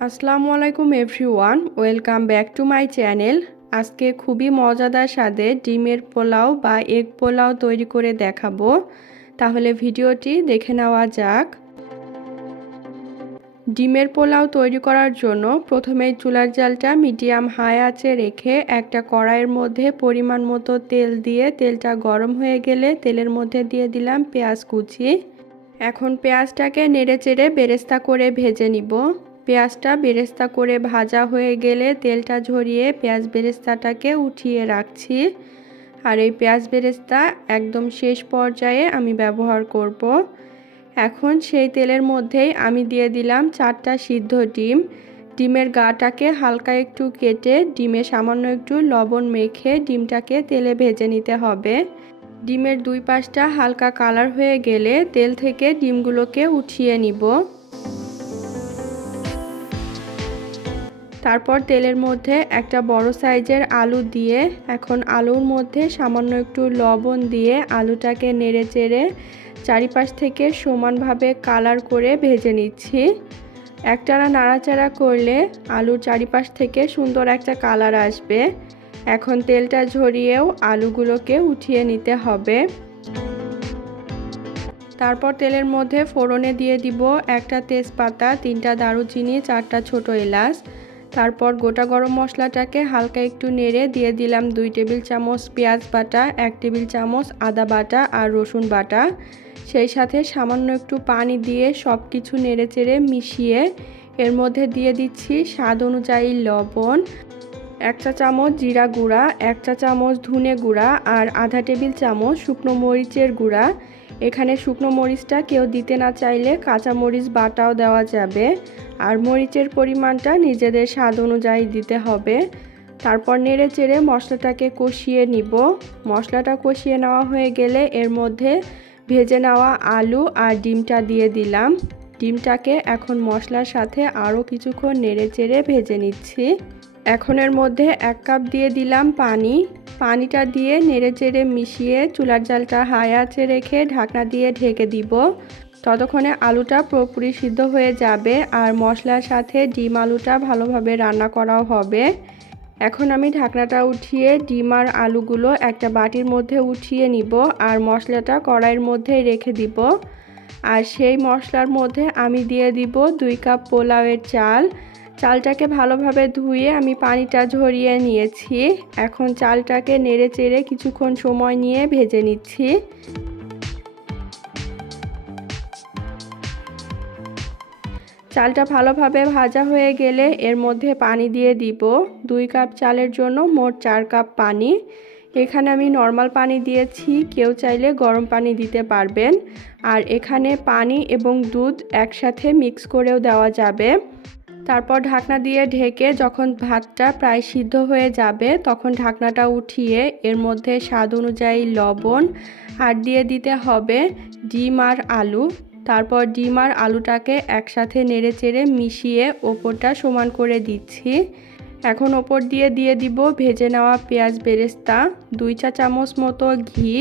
আসসালামু আলাইকুম everyone, welcome back to my channel. আজকে খুবই মজাদার স্বাদে ডিমের পোলাও বা এগ পোলাও তৈরি করে দেখাবো। তাহলে ভিডিওটি দেখে নেওয়া যাক। ডিমের পোলাও তৈরি করার জন্য প্রথমেই চুলার জালটা মিডিয়াম হাই আঁচে রেখে একটা কড়াইয়ের মধ্যে পরিমাণ মতো তেল দিয়ে তেলটা গরম হয়ে গেলে তেলের মধ্যে দিয়ে দিলাম পেঁয়াজ কুচি। এখন পেঁয়াজটাকে নেড়েচেড়ে বেরেস্তা করে ভেজে নিব। পেঁয়াজটা বেরেস্তা করে ভাজা হয়ে গেলে তেলটা ঝরিয়ে পেঁয়াজ বেরেস্তাটাকে উঠিয়ে রাখছি। আর এই পেঁয়াজ বেরেস্তা একদম শেষ পর্যায়ে আমি ব্যবহার করব। এখন সেই তেলের মধ্যেই আমি দিয়ে দিলাম 4টা সিদ্ধ ডিম। ডিমের গাটাকে হালকা একটু কেটে ডিমে সামান্য একটু লবণ মেখে ডিমটাকে তেলে ভেজে নিতে হবে। ডিমের দুই পাশটা হালকা কালার হয়ে গেলে তেল থেকে ডিমগুলোকে উঠিয়ে নিব। তারপর তেলের মধ্যে একটা বড় সাইজের আলু দিয়ে এখন আলুর মধ্যে সামান্য একটু লবণ দিয়ে আলুটাকে নেড়েচেড়ে চারিপাশ থেকে সমানভাবে কালার করে ভেজে নিচ্ছি। একটানা নাড়াচাড়া করলে আলুর চারিপাশ থেকে সুন্দর একটা কালার আসবে। এখন তেলটা ঝরিয়েও আলুগুলোকে উঠিয়ে নিতে হবে। তারপর তেলের মধ্যে ফোড়নে দিয়ে দিব একটা তেজপাতা, 3টা দারুচিনি, 4টা ছোট এলাচ। তারপর গোটা গরম মশলাটাকে হালকা একটু নেড়ে দিয়ে দিলাম 2 টেবিল চামচ পেঁয়াজ বাটা, 1 টেবিল চামচ আদা বাটা আর রসুন বাটা। সেই সাথে সামান্য একটু পানি দিয়ে সব কিছু নেড়েচেড়ে মিশিয়ে এর মধ্যে দিয়ে দিচ্ছি স্বাদ অনুযায়ী লবণ, 1 চা চামচ জিরা গুঁড়া, 1 চা চামচ ধনে গুঁড়া আর আধা টেবিল চামচ শুকনো মরিচের গুঁড়া। এখানে শুকনো মরিচটা কেউ দিতে না চাইলে কাঁচা মরিচ বাটাও দেওয়া যাবে। আর মরিচের পরিমাণটা নিজেদের স্বাদ অনুযায়ী দিতে হবে। তারপর নেড়ে চেড়ে মশলাটাকে কষিয়ে নিব। মশলাটা কষিয়ে নেওয়া হয়ে গেলে এর মধ্যে ভেজে নেওয়া আলু আর ডিমটা দিয়ে দিলাম। ডিমটাকে এখন মশলার সাথে আরও কিছুক্ষণ নেড়ে চেড়ে ভেজে নিচ্ছি। এখন এর মধ্যে 1 কাপ দিয়ে দিলাম পানি। পানিটা দিয়ে নেড়েচেড়ে মিশিয়ে চুলার জালটা হাই আঁচে রেখে ঢাকনা দিয়ে ঢেকে দিব। ততক্ষণে আলুটা পুরোপুরি সিদ্ধ হয়ে যাবে আর মশলার সাথে ডিম আলুটা ভালোভাবে রান্না করাও হবে। এখন আমি ঢাকনাটা উঠিয়ে ডিম আর আলুগুলো একটা বাটির মধ্যে উঠিয়ে নিব আর মশলাটা কড়াইয়ের মধ্যে রেখে দিব। আর সেই মশলার মধ্যে আমি দিয়ে দিব 2 কাপ পোলাওয়ের চাল। চালটাকে ভালোভাবে ধুয়ে আমি পানিটা ঝরিয়ে নিয়েছি। এখন চালটাকে নেড়েচেড়ে কিছুক্ষণ সময় নিয়ে ভেজে নিচ্ছি। চালটা ভালোভাবে ভাজা হয়ে গেলে এর মধ্যে পানি দিয়ে দিব। 2 কাপ চালের জন্য মোট 4 কাপ পানি। এখানে আমি নর্মাল পানি দিয়েছি, কেউ চাইলে গরম পানি দিতে পারবেন। আর এখানে পানি এবং দুধ একসাথে মিক্স করেও দেওয়া যাবে। তারপর ঢাকনা দিয়ে ঢেকে যখন ভাতটা প্রায় সিদ্ধ হয়ে যাবে তখন ঢাকনাটা উঠিয়ে এর মধ্যে স্বাদ অনুযায়ী লবণ আর দিয়ে দিতে হবে ডিম আর আলু। তারপর ডিম আর আলুটাকে একসাথে নেড়েচেড়ে মিশিয়ে ওপরটা সমান করে দিচ্ছি। এখন ওপর দিয়ে দিব ভেজে নেওয়া পেঁয়াজ বেরেস্তা, 2 চা চামচ মতো ঘি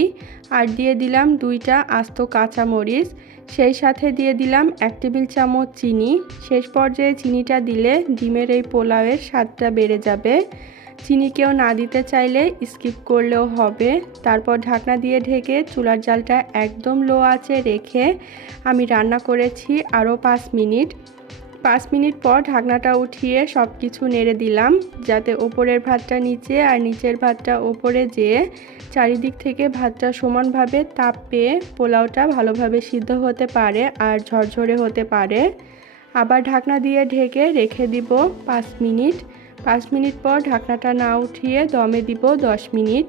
আর দিয়ে দিলাম 2টা আস্ত কাঁচামরিচ। সেই সাথে দিয়ে দিলাম 1 টেবিল চামচ চিনি। শেষ পর্যায়ে চিনিটা দিলে ডিমের এই পোলাওয়ের স্বাদটা বেড়ে যাবে। চিনি কেউ না দিতে চাইলে স্কিপ করলেও হবে। তারপর ঢাকনা দিয়ে ঢেকে চুলার জালটা একদম লো আঁচে রেখে আমি রান্না করেছি আরও 5 মিনিট। 5 মিনিট পর ঢাকনাটা উঠিয়ে সব কিছু নেড়ে দিলাম যাতে ওপরের ভাতটা নিচে আর নিচের ভাতটা ওপরে যেয়ে চারিদিক থেকে ভাতটা সমানভাবে তাপ পেয়ে পোলাওটা ভালোভাবে সিদ্ধ হতে পারে আর ঝরঝরে হতে পারে। আবার ঢাকনা দিয়ে ঢেকে রেখে দিব 5 মিনিট। 5 মিনিট পর ঢাকনাটা না উঠিয়ে দমে দিব 10 মিনিট।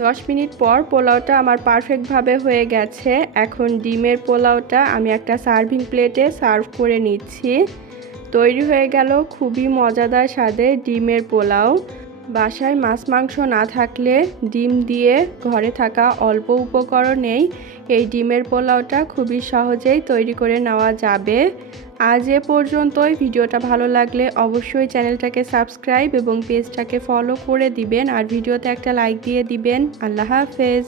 10 মিনিট পর পোলাওটা আমার পারফেক্টভাবে হয়ে গেছে। এখন ডিমের পোলাওটা আমি একটা সার্ভিং প্লেটে সার্ভ করে নিচ্ছি। তৈরি হয়ে গেল খুবই মজাদার স্বাদের ডিমের পোলাও। বাসায় মাছ মাংস না থাকলে ডিম দিয়ে ঘরে থাকা অল্প উপকরণেই এই ডিমের পোলাওটা খুবই সহজেই তৈরি করে নেওয়া যাবে। আজ এ পর্যন্তই। ভিডিওটা ভালো লাগলে অবশ্যই চ্যানেলটাকে সাবস্ক্রাইব এবং পেজটাকে ফলো করে দিবেন আর ভিডিওতে একটা লাইক দিয়ে দিবেন। আল্লাহ হাফেজ।